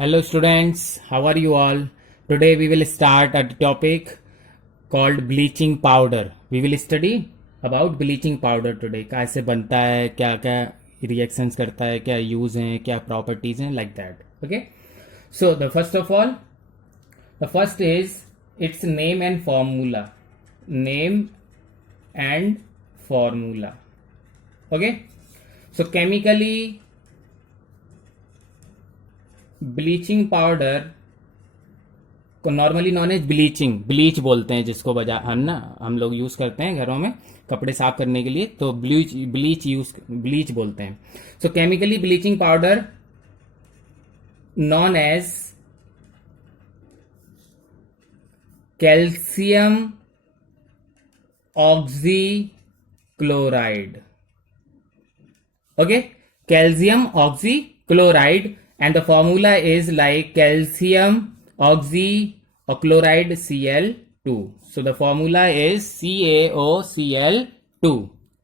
Hello students, how are you all? Today we will start a topic called bleaching powder. We will study about bleaching powder today. कैसे बनता है, क्या क्या reactions करता है, क्या use हैं, क्या properties हैं, like that. Okay. So the first is its name and formula. Name and formula. Okay. So chemically bleaching powder को नॉर्मली नॉन एज ब्लीच बोलते हैं, जिसको बजा हम लोग यूज करते हैं घरों में कपड़े साफ करने के लिए, तो ब्लीच बोलते हैं. So chemically bleaching powder known as calcium oxy chloride. Okay, calcium oxy chloride. And the formula is like calcium oxychloride Cl2. So the formula is CaOCl2.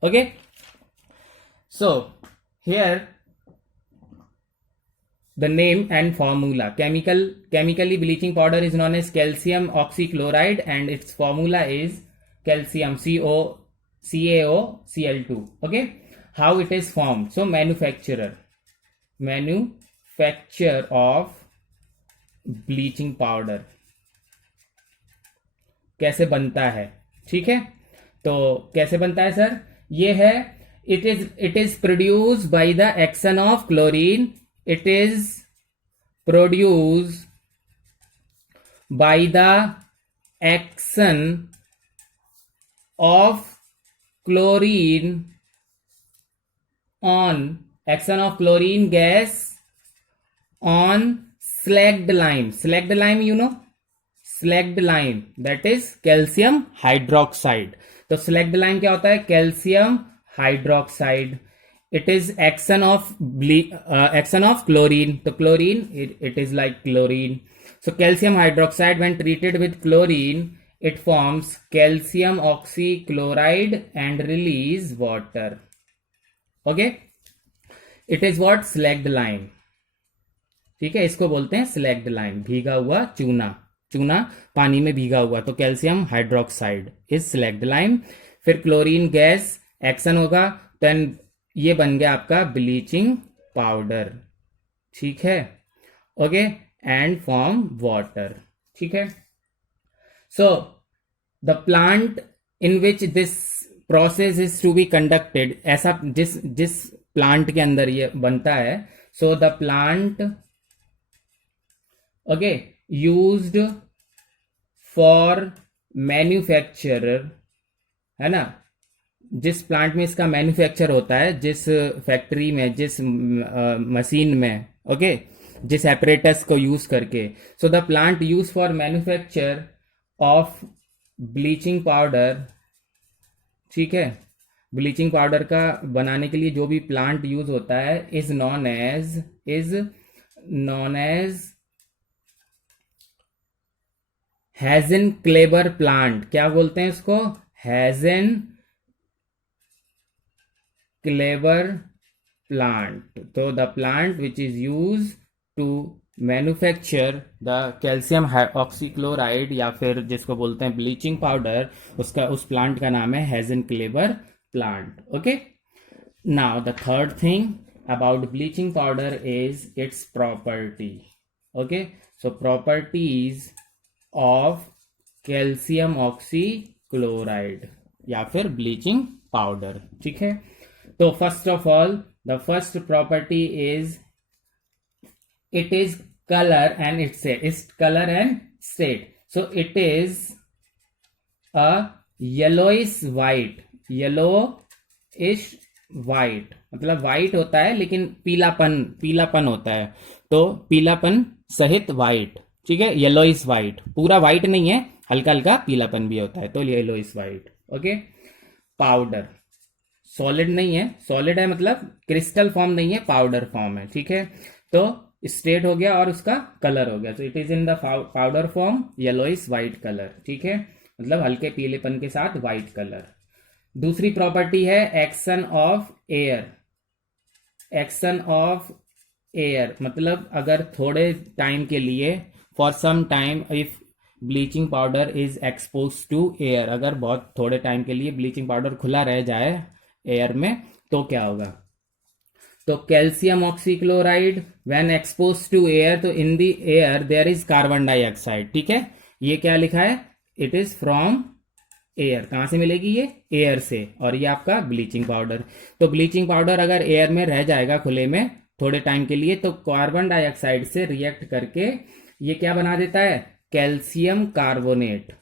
Okay. So here the name and formula. Chemically bleaching powder is known as calcium oxychloride and its formula is calcium CaOCl2. Okay. How it is formed? So manufacture of bleaching powder कैसे बनता है. ठीक है, तो कैसे बनता है sir? ये है, it is produce by the action of chlorine. It is produce by the action of chlorine gas on slacked lime. Slacked lime, you know, slacked lime, that is calcium hydroxide. तो slacked lime क्या होता है? calcium hydroxide. It is action of chlorine. तो chlorine, it is like chlorine. So calcium hydroxide, when treated with chlorine, it forms calcium oxychloride and release water. Okay, it is what? slacked lime. ठीक है, इसको बोलते हैं slagged lime, भीगा हुआ चूना पानी में भीगा हुआ. तो calcium hydroxide is slagged lime. फिर क्लोरीन गैस एक्शन होगा, देन ये बन गया आपका ब्लीचिंग पाउडर. ठीक है, ओके, एंड फॉर्म वाटर. ठीक है. So the plant in which this process is to be conducted, ऐसा जिस प्लांट के अंदर ये बनता है. So the plant okay used for manufacturer, है ना, जिस प्लांट में इसका मैन्युफैक्चर होता है, जिस फैक्ट्री में, जिस मशीन में, ओके, जिस एपरेटस को यूज करके. सो the plant use for manufacture of bleaching powder. ठीक है, ब्लीचिंग पाउडर का बनाने के लिए जो भी प्लांट यूज होता है is known as Hasenclever plant. क्या बोलते हैं इसको? Hasenclever plant. तो the plant which is use to manufacture the calcium oxychloride, या फिर जिसको बोलते हैं ब्लीचिंग पाउडर, उस प्लांट का नाम है Hasenclever plant. Okay, now the third thing about bleaching powder is its property. Okay, so properties of calcium oxychloride या फिर ब्लीचिंग पाउडर. ठीक है, तो first of all the first property is it is colour and its colour and state. So it is a yellowish white, मतलब white होता है लेकिन पीलापन होता है, तो पीलापन सहित वाइट. ठीक है, येलोइश वाइट, पूरा वाइट नहीं है, हल्का हल्का पीलापन भी होता है, तो yellowish white. Okay, powder solid नहीं है, सॉलिड है मतलब क्रिस्टल फॉर्म नहीं है, पाउडर फॉर्म है. ठीक है, तो स्टेट हो गया और उसका कलर हो गया. तो it is in the powder form, yellowish white colour. ठीक है, मतलब हल्के पीलेपन के साथ वाइट कलर. दूसरी प्रॉपर्टी है एक्शन ऑफ एयर, मतलब अगर थोड़े टाइम के लिए, for some time if bleaching powder is expose to air, अगर बहुत थोड़े टाइम के लिए ब्लीचिंग पाउडर खुला रह जाए एयर में तो क्या होगा। तो calcium oxychloride when expose to air, तो in the air there is carbon dioxide. ठीक है, ये क्या लिखा है, इट इज फ्रॉम एयर। कहां से मिलेगी ये, एयर से। और ये आपका ब्लीचिंग पाउडर, तो ब्लीचिंग पाउडर अगर एयर में रह जाएगा खुले में थोड़े टाइम के लिए तो कार्बन डाइऑक्साइड से रिएक्ट करके ये क्या बना देता है, कैल्शियम कार्बोनेट।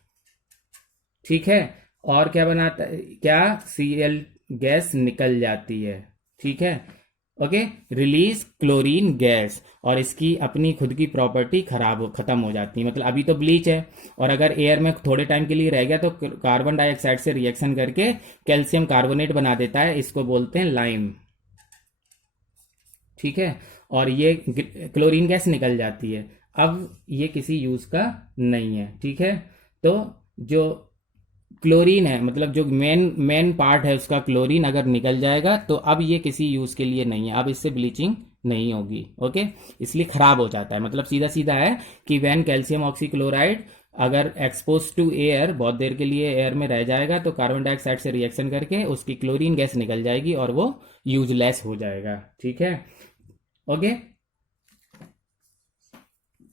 ठीक है, और क्या बनाता है, क्या Cl गैस निकल जाती है। ठीक है, ओके, रिलीज क्लोरीन गैस, और इसकी अपनी खुद की प्रॉपर्टी खत्म हो जाती है। मतलब अभी तो ब्लीच है और अगर एयर में थोड़े टाइम के लिए रह गया तो कार्बन डाइऑक्साइड से रिएक्शन करके कैल्शियम कार्बोनेट बना देता है, इसको बोलते हैं लाइम। ठीक है, और ये क्लोरीन गैस निकल जाती है। अब ये किसी यूज का नहीं है। ठीक है, तो जो क्लोरीन है, मतलब जो मेन पार्ट है उसका क्लोरीन अगर निकल जाएगा तो अब ये किसी यूज के लिए नहीं है, अब इससे ब्लीचिंग नहीं होगी। ओके, इसलिए खराब हो जाता है। मतलब सीधा सीधा है कि व्हेन कैल्शियम ऑक्सीक्लोराइड अगर एक्सपोज टू एयर, बहुत देर के लिए एयर में रह जाएगा तो कार्बन डाइऑक्साइड से रिएक्शन करके उसकी क्लोरीन गैस निकल जाएगी और वो यूजलेस हो जाएगा। ठीक है, ओके,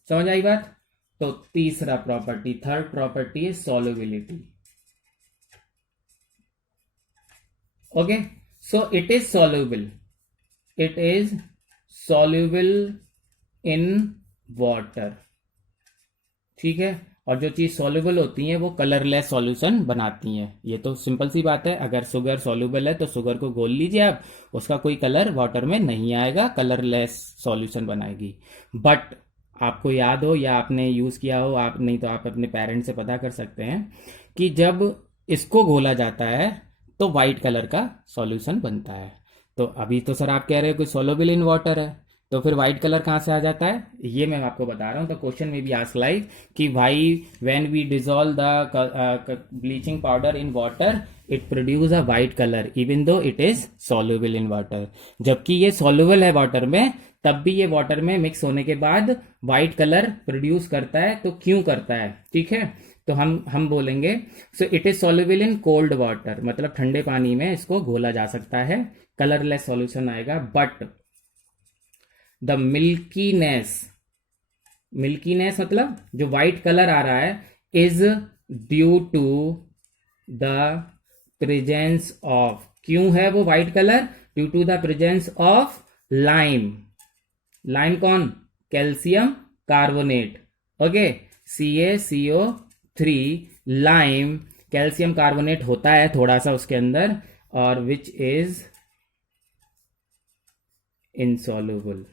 समझ आई बात। तो तीसरा प्रॉपर्टी, थर्ड प्रॉपर्टी है solubility. okay, so it is soluble, it is soluble in water। ठीक है, और जो चीज सॉल्युबल होती है वो कलरलेस सॉल्यूशन बनाती हैं। ये तो सिंपल सी बात है, अगर शुगर सॉल्युबल है तो शुगर को घोल लीजिए आप, उसका कोई कलर वाटर में नहीं आएगा, कलरलेस सॉल्यूशन बनाएगी। बट आपको याद हो या आपने यूज किया हो, आप नहीं तो आप अपने पेरेंट्स से पता कर सकते हैं कि जब इसको घोला जाता है तो वाइट कलर का सॉल्यूशन बनता है। तो अभी तो सर आप कह रहे हो कि सोलुबल इन वाटर है, तो फिर व्हाइट कलर कहाँ से आ जाता है, ये मैं आपको बता रहा हूँ। तो क्वेश्चन में भी आस्क लाइक कि why when we dissolve the bleaching powder in water it produce a white colour even though it is soluble in water. जबकि ये सॉल्युबल है वाटर में, तब भी ये वाटर में मिक्स होने के बाद वाइट कलर प्रोड्यूस करता है। तो क्यों करता है, ठीक है, तो हम बोलेंगे so it is soluble in cold water, मतलब ठंडे पानी में इसको घोला जा सकता है, कलरलेस सॉल्यूशन आएगा। बट द मिल्कीनेस, मिल्कीनेस मतलब जो व्हाइट कलर आ रहा है is due to the presence of, क्यों है वो white colour, due to the presence of lime. Lime कौन, calcium carbonate. Okay, CaCO3, lime calcium carbonate होता है थोड़ा सा उसके अंदर, और विच इज इनसॉल्युबल।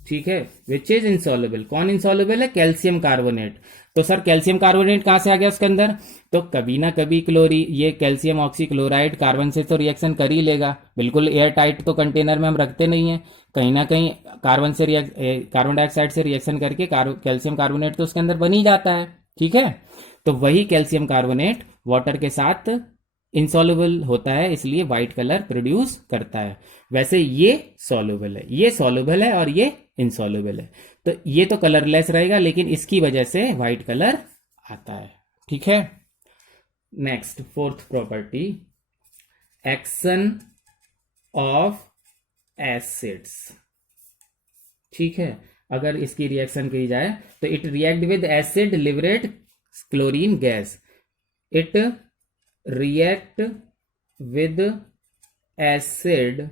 ठीक है, विच इज इनसॉल्युबल, कौन इनसॉल्युबल है, कैल्शियम कार्बोनेट। तो सर कैल्शियम कार्बोनेट कहां से आ गया उसके अंदर, तो कभी ना कभी ये कैल्शियम ऑक्सीक्लोराइड कार्बन से तो रिएक्शन कर ही लेगा। बिल्कुल एयर टाइट तो कंटेनर में हम रखते नहीं है, कहीं ना कहीं कार्बन डाइऑक्साइड से रिएक्शन करके कैल्शियम कार्बोनेट तो उसके अंदर बन ही जाता है। ठीक है, तो वही कैल्शियम कार्बोनेट वाटर के साथ इनसॉल्युबल होता है, इसलिए व्हाइट कलर प्रोड्यूस करता है। वैसे ये सॉल्युबल है, ये सॉल्युबल है और ये इनसॉल्युबल है, तो ये तो कलरलेस रहेगा लेकिन इसकी वजह से व्हाइट कलर आता है। ठीक है, next fourth property, action of acids. ठीक है, अगर इसकी रिएक्शन की जाए तो it react with acid liberate chlorine gas, it react with acid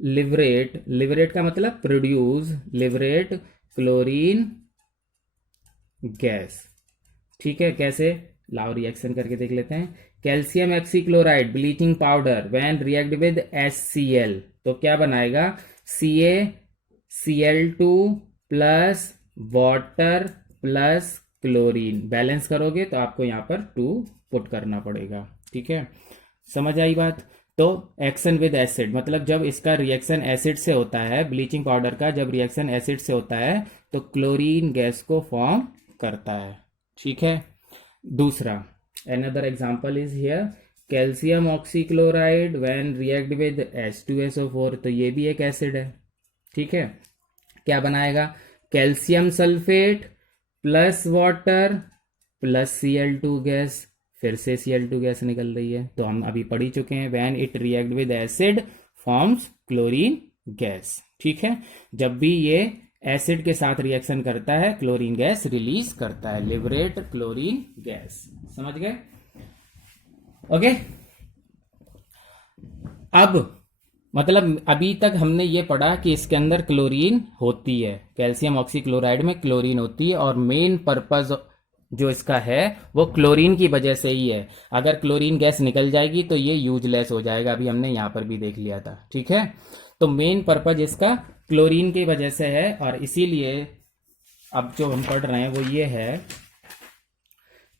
liberate का मतलब प्रोड्यूस, लिबरेट क्लोरीन गैस। ठीक है, कैसे, लाओ रिएक्शन करके देख लेते हैं। Calcium oxychloride bleaching powder when react with HCl, तो क्या बनाएगा, CaCl2 plus water plus chlorine, balance करोगे तो आपको यहां पर 2 पुट करना पड़ेगा। ठीक है, समझ आई बात। तो एक्शन विद एसिड मतलब जब इसका रिएक्शन एसिड से होता है, ब्लीचिंग पाउडर का जब रिएक्शन एसिड से होता है तो क्लोरीन गैस को फॉर्म करता है। ठीक है, दूसरा another example is here, calcium oxychloride when react with H2SO4, तो ये भी एक एसिड है। ठीक है, क्या बनाएगा, calcium sulphate plus water plus Cl2 gas, फिर से Cl2 गैस निकल रही है। तो हम अभी पढ़ ही चुके हैं, when it react with acid forms chlorine gas. ठीक है, जब भी ये एसिड के साथ रिएक्शन करता है क्लोरीन गैस रिलीज करता है, लिबरेट क्लोरीन गैस। समझ गए? ओके, अब मतलब अभी तक हमने ये पढ़ा कि इसके अंदर क्लोरीन होती है, कैल्शियम ऑक्सीक्लोराइड में क्लोरीन होती है, और मेन पर्पस जो इसका है वो क्लोरीन की वजह से ही है। अगर क्लोरीन गैस निकल जाएगी तो ये यूजलेस हो जाएगा, अभी हमने यहां पर भी देख लिया था। ठीक है, तो मेन पर्पस इसका क्लोरीन की वजह से है, और इसीलिए अब जो हम पढ़ रहे हैं वो ये है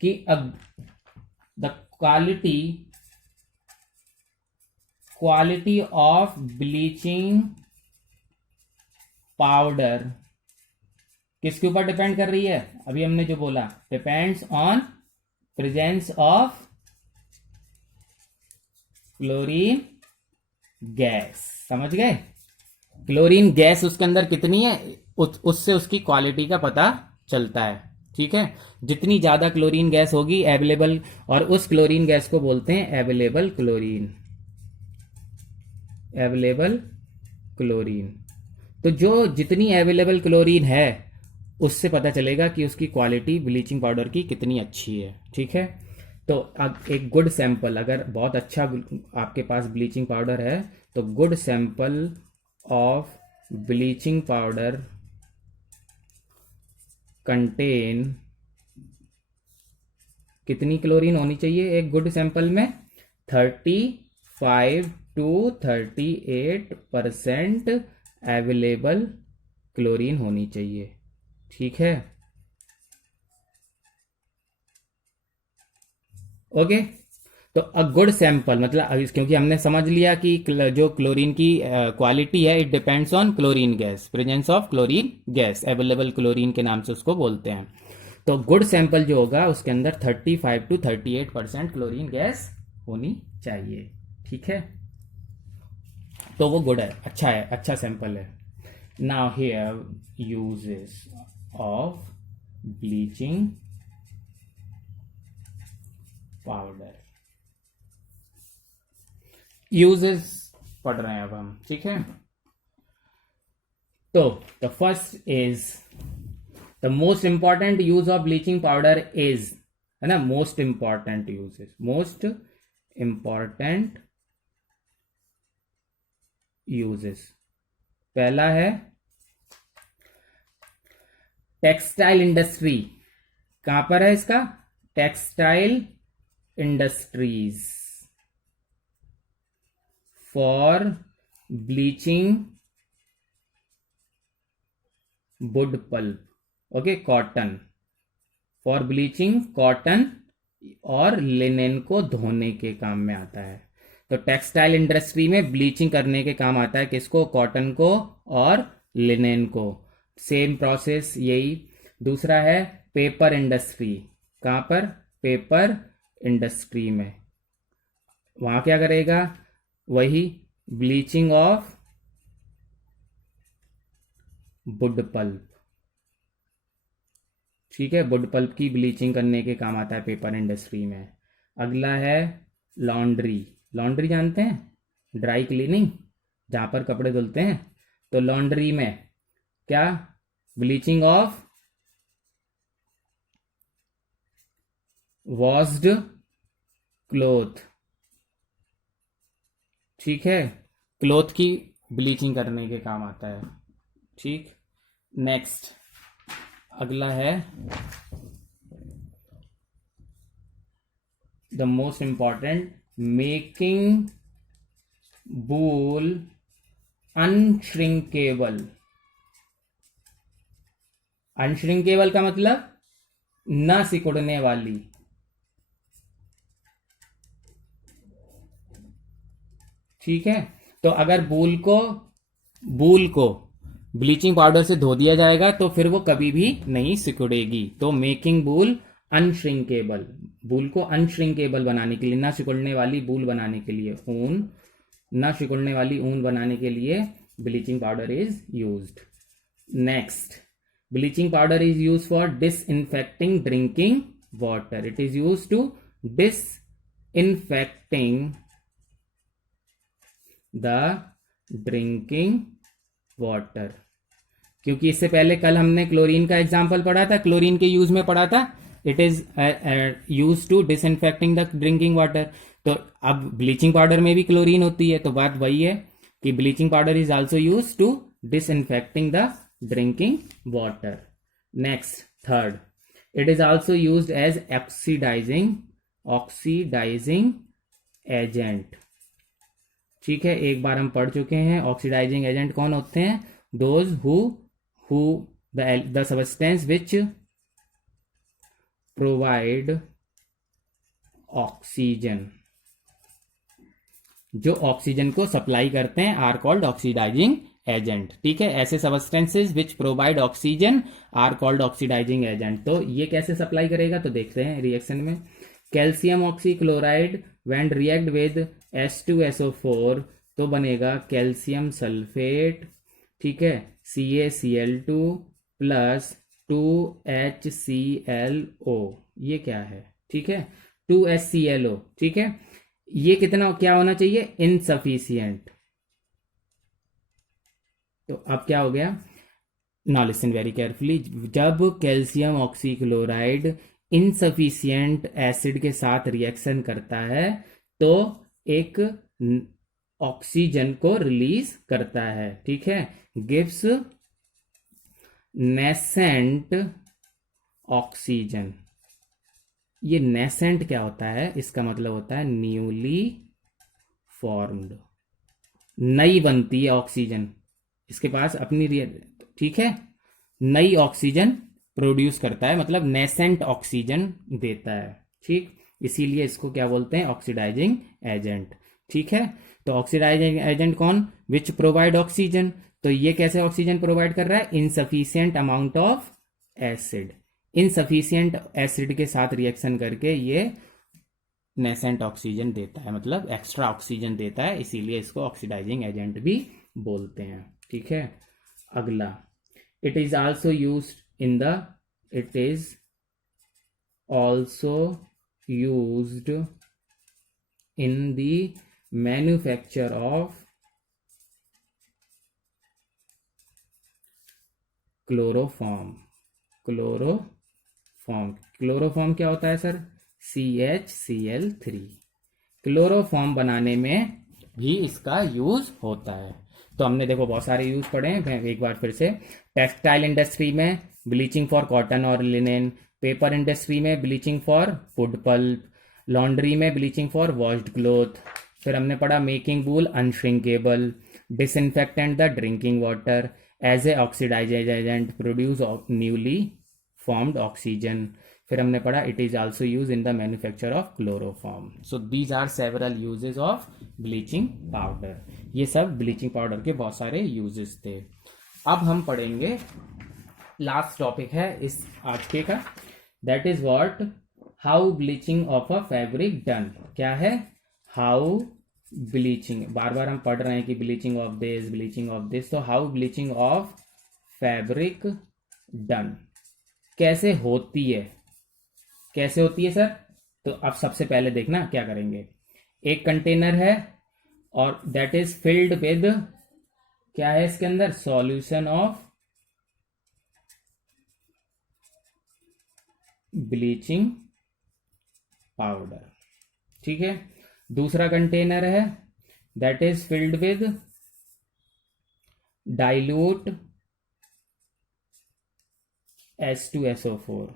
कि अब the quality of bleaching powder किसके ऊपर डिपेंड कर रही है, अभी हमने जो बोला, depends on presence of chlorine gas. समझ गए? क्लोरीन गैस उसके अंदर कितनी है उससे उसकी क्वालिटी का पता चलता है। ठीक है, जितनी ज्यादा क्लोरीन गैस होगी अवेलेबल, और उस क्लोरीन गैस को बोलते हैं अवेलेबल क्लोरीन, अवेलेबल क्लोरीन। तो जो जितनी अवेलेबल क्लोरीन है उससे पता चलेगा कि उसकी क्वालिटी ब्लीचिंग पाउडर की कितनी अच्छी है। ठीक है, तो अब एक गुड सैंपल, अगर बहुत अच्छा आपके पास ब्लीचिंग पाउडर है तो good sample of bleaching powder contain कितनी क्लोरीन होनी चाहिए एक गुड सैंपल में, 35 to 38% अवेलेबल क्लोरीन होनी चाहिए। ठीक है, ओके। तो अ गुड सैंपल मतलब क्योंकि हमने समझ लिया कि जो क्लोरीन की क्वालिटी है it depends on chlorine gas, presence of chlorine gas, available chlorine के नाम से उसको बोलते हैं। तो गुड सैंपल जो होगा उसके अंदर 35 to 38% क्लोरीन गैस होनी चाहिए। ठीक है, तो वो गुड है, अच्छा सैंपल है। Now here uses of bleaching powder, uses पढ़ रहे हैं अब हम। ठीक है, तो the first is the most important use of bleaching powder is, है ना, most important uses, most important uses. पहला है टेक्सटाइल इंडस्ट्री, कहां पर है इसका, textile industries for bleaching wood pulp, okay, cotton, for bleaching cotton और लिनेन को धोने के काम में आता है। तो टेक्सटाइल इंडस्ट्री में ब्लीचिंग करने के काम आता है किसको, कॉटन को और लिनेन को, सेम प्रोसेस यही। दूसरा है पेपर इंडस्ट्री, कहां पर, पेपर इंडस्ट्री में, वहां क्या करेगा, वही ब्लीचिंग ऑफ वुड पल्प। ठीक है, वुड पल्प की ब्लीचिंग करने के काम आता है पेपर इंडस्ट्री में। अगला है लॉन्ड्री, लॉन्ड्री जानते हैं, ड्राई क्लीनिंग, जहां पर कपड़े धुलते हैं। तो लॉन्ड्री में क्या, ब्लीचिंग ऑफ वॉश्ड क्लोथ। ठीक है, क्लोथ की ब्लीचिंग करने के काम आता है। ठीक, नेक्स्ट अगला है the most important, making wool अनश्रिंकेबल। अनश्रिंकेबल का मतलब ना सिकुड़ने वाली। ठीक है, तो अगर बूल को ब्लीचिंग पाउडर से धो दिया जाएगा तो फिर वो कभी भी नहीं सिकुड़ेगी। तो मेकिंग बूल अनश्रिंकेबल, बूल को अनश्रिंकेबल बनाने के लिए, ना सिकुड़ने वाली बूल बनाने के लिए, ऊन, ना सिकुड़ने वाली ऊन बनाने के लिए bleaching powder is used. Next, bleaching powder is used for disinfecting drinking water. It is used to disinfecting the drinking water. क्योंकि इससे पहले कल हमने क्लोरीन का एग्जाम्पल पढ़ा था, क्लोरीन के यूज में पढ़ा था, it is use to disinfecting the drinking water. तो अब ब्लीचिंग पाउडर में भी क्लोरीन होती है, तो बात वही है कि bleaching powder is also use to disinfecting the drinking water. Next, third, it is also used as oxidising agent. ठीक है, एक बार हम पढ़ चुके हैं. ऑक्सीडाइजिंग एजेंट कौन होते हैं? Those who the substance which provide oxygen, जो ऑक्सीजन को सप्लाई करते हैं, आर कॉल्ड ऑक्सीडाइजिंग एजेंट. ठीक है, ऐसे substances which provide oxygen are called oxidising agent. तो ये कैसे सप्लाई करेगा, तो देखते हैं रिएक्शन में. Calcium oxychloride when react with H2SO4 तो बनेगा कैल्शियम सल्फेट. ठीक है, CaCl2 प्लस 2HClO. ये क्या है? ठीक है, 2HClO. ठीक है, ये कितना क्या होना चाहिए? इनसफिशियंट. तो अब क्या हो गया? Now listen very carefully. जब कैल्शियम ऑक्सीक्लोराइड इनसफिशियंट एसिड के साथ रिएक्शन करता है तो एक ऑक्सीजन को रिलीज करता है. ठीक है, गिव्स नेसेंट ऑक्सीजन. ये नेसेंट क्या होता है? इसका मतलब होता है न्यूली फॉर्म्ड, नई बनती है ऑक्सीजन, इसके पास अपनी. ठीक है, नई ऑक्सीजन प्रोड्यूस करता है, मतलब नेसेंट ऑक्सीजन देता है. ठीक, इसीलिए इसको क्या बोलते हैं? Oxidising agent. ठीक है, तो ऑक्सीडाइजिंग एजेंट कौन? Which provide oxygen. तो ये कैसे ऑक्सीजन प्रोवाइड कर रहा है? Insufficient amount of acid. Insufficient acid के साथ रिएक्शन करके ये नेसेंट ऑक्सीजन देता है, मतलब एक्स्ट्रा ऑक्सीजन देता है, इसीलिए इसको ऑक्सीडाइजिंग एजेंट भी बोलते हैं. ठीक है, अगला, it is also used in the it is also used in the manufacture of chloroform. Chloroform क्या होता है सर? CHCl3. क्लोरोफॉर्म बनाने में भी इसका यूज होता है. तो हमने देखो बहुत सारे यूज पढ़े हैं, एक बार फिर से. टेक्सटाइल इंडस्ट्री में ब्लीचिंग फॉर कॉटन और लिनेन, पेपर इंडस्ट्री में bleaching for food pulp, laundry में ब्लीचिंग फॉर वॉश्ड क्लोथ. फिर हमने पढ़ा making wool unshrinkable, disinfectant the drinking water, as a oxidizing agent produce newly formed oxygen. फिर हमने पढ़ा it is also use in the manufacture of chloroform. So these are several uses of bleaching powder. ये सब bleaching powder के बहुत सारे uses थे. अब हम पढ़ेंगे लास्ट टॉपिक है इस आज के का, that is what how bleaching of a fabric done. क्या है? How bleaching. बार बार हम पढ़ रहे हैं कि ब्लीचिंग ऑफ दिस. तो how bleaching of fabric done कैसे होती है? कैसे होती है सर? तो अब सबसे पहले देखना क्या करेंगे. एक कंटेनर है और दैट इज फिल्ड विद, क्या है इसके अंदर? Solution of bleaching powder. ठीक है, दूसरा कंटेनर है that is filled with dilute H2SO4.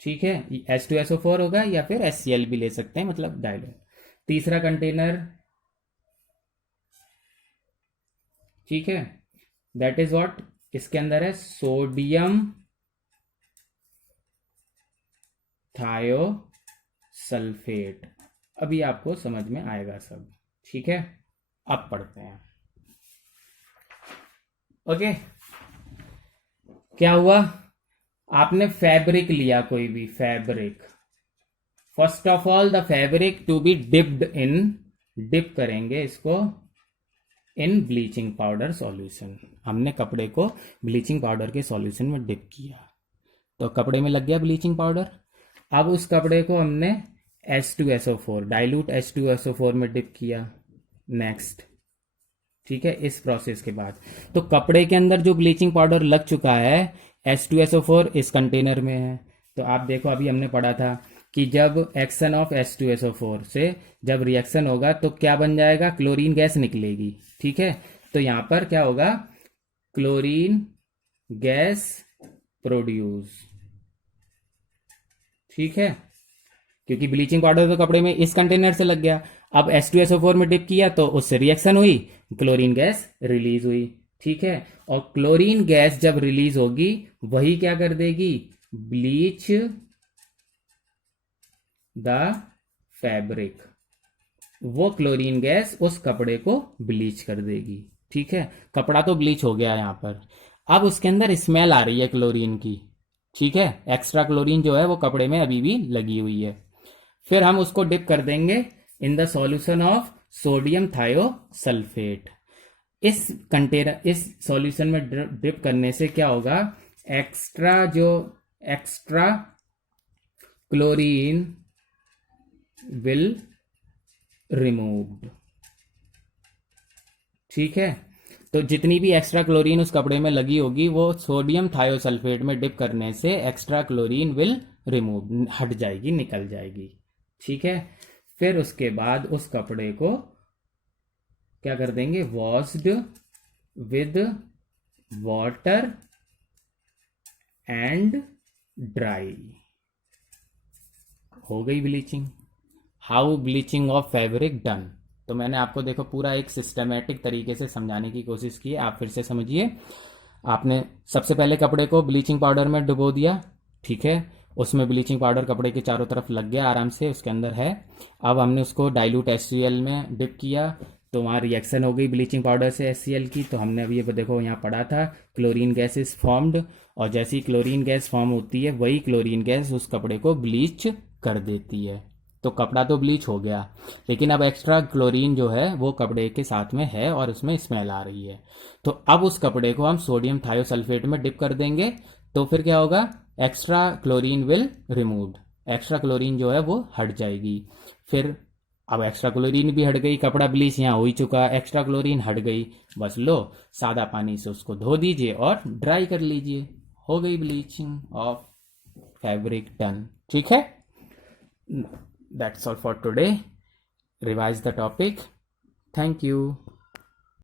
ठीक है, H2SO4 होगा या फिर HCl भी ले सकते हैं, मतलब डाइल्यूट. तीसरा कंटेनर, ठीक है, दैट इज व्हाट, इसके अंदर है सोडियम थायोसल्फेट. अभी आपको समझ में आएगा सब. ठीक है, अब पढ़ते हैं. ओके, क्या हुआ? आपने फैब्रिक लिया, कोई भी fabric. First of all the fabric to be dipped in dip करेंगे इसको इन ब्लीचिंग पाउडर सॉल्यूशन। हमने कपड़े को ब्लीचिंग पाउडर के सॉल्यूशन में डिप किया, तो कपड़े में लग गया ब्लीचिंग पाउडर। अब उस कपड़े को हमने H2SO4 डाइल्यूट H2SO4 में डिप किया। नेक्स्ट, ठीक है, इस प्रोसेस के बाद तो कपड़े के अंदर जो ब्लीचिंग पाउडर लग चुका है, H2SO4 इस कंटेनर में है। तो आप देखो, अभी हमने पढ़ा था कि जब एक्शन ऑफ H2SO4 से जब रिएक्शन होगा तो क्या बन जाएगा, क्लोरीन गैस निकलेगी। ठीक है, तो यहां पर क्या होगा, क्लोरीन गैस प्रोड्यूस। ठीक है, क्योंकि ब्लीचिंग पाउडर तो कपड़े में इस कंटेनर से लग गया। अब H2SO4 में डिप किया तो उससे रिएक्शन हुई, क्लोरीन गैस रिलीज हुई। ठीक है, और क्लोरीन गैस जब रिलीज होगी वही क्या कर देगी, ब्लीच द फैब्रिक। वो क्लोरीन गैस उस कपड़े को ब्लीच कर देगी। ठीक है, कपड़ा तो ब्लीच हो गया यहां पर। अब उसके अंदर स्मेल आ रही है क्लोरीन की। ठीक है, एक्स्ट्रा क्लोरीन जो है वो कपड़े में अभी भी लगी हुई है। फिर हम उसको डिप कर देंगे in the solution of sodium thiosulphate. इस कंटेनर, इस सॉल्यूशन में डिप करने से क्या होगा, एक्स्ट्रा क्लोरीन विल रिमूव्ड। ठीक है, तो जितनी भी एक्स्ट्रा क्लोरीन उस कपड़े में लगी होगी वो सोडियम थायोसल्फेट में डिप करने से एक्स्ट्रा क्लोरीन विल रिमूव, हट जाएगी, निकल जाएगी। ठीक है, फिर उसके बाद उस कपड़े को क्या कर देंगे, washed with water and dry. हो गई bleaching. How bleaching of fabric done. तो मैंने आपको देखो पूरा एक सिस्टमेटिक तरीके से समझाने की कोशिश की है। आप फिर से समझिए। आपने सबसे पहले कपड़े को ब्लीचिंग पाउडर में डुबो दिया। ठीक है, उसमें ब्लीचिंग पाउडर कपड़े के चारों तरफ लग गया आराम से, उसके अंदर है। अब हमने उसको डाइल्यूट HCl में डिप किया तो वहाँ रिएक्शन हो गई ब्लीचिंग पाउडर से HCl की। तो हमने अभी ये देखो यहाँ पढ़ा था, क्लोरीन गैस इज फॉर्म्ड, और जैसी क्लोरीन गैस फॉर्म होती है वही क्लोरीन गैस उस कपड़े को ब्लीच कर देती है। तो कपड़ा तो ब्लीच हो गया, लेकिन अब एक्स्ट्रा क्लोरीन जो है वो कपड़े के साथ में है और उसमें स्मेल आ रही है। तो अब उस कपड़े को हम सोडियम थायोसल्फेट में डिप कर देंगे, तो फिर क्या होगा, extra chlorine will removed. Extra chlorine जो है वो हट जाएगी। फिर अब एक्स्ट्रा क्लोरीन भी हट गई, कपड़ा ब्लीच यहाँ हो ही चुका, एक्स्ट्रा क्लोरीन हट गई। बस लो, सादा पानी से उसको धो दीजिए और ड्राई कर लीजिए। हो गई ब्लीचिंग ऑफ फैब्रिक डन। ठीक है, that's all for today. Revise the topic. Thank you.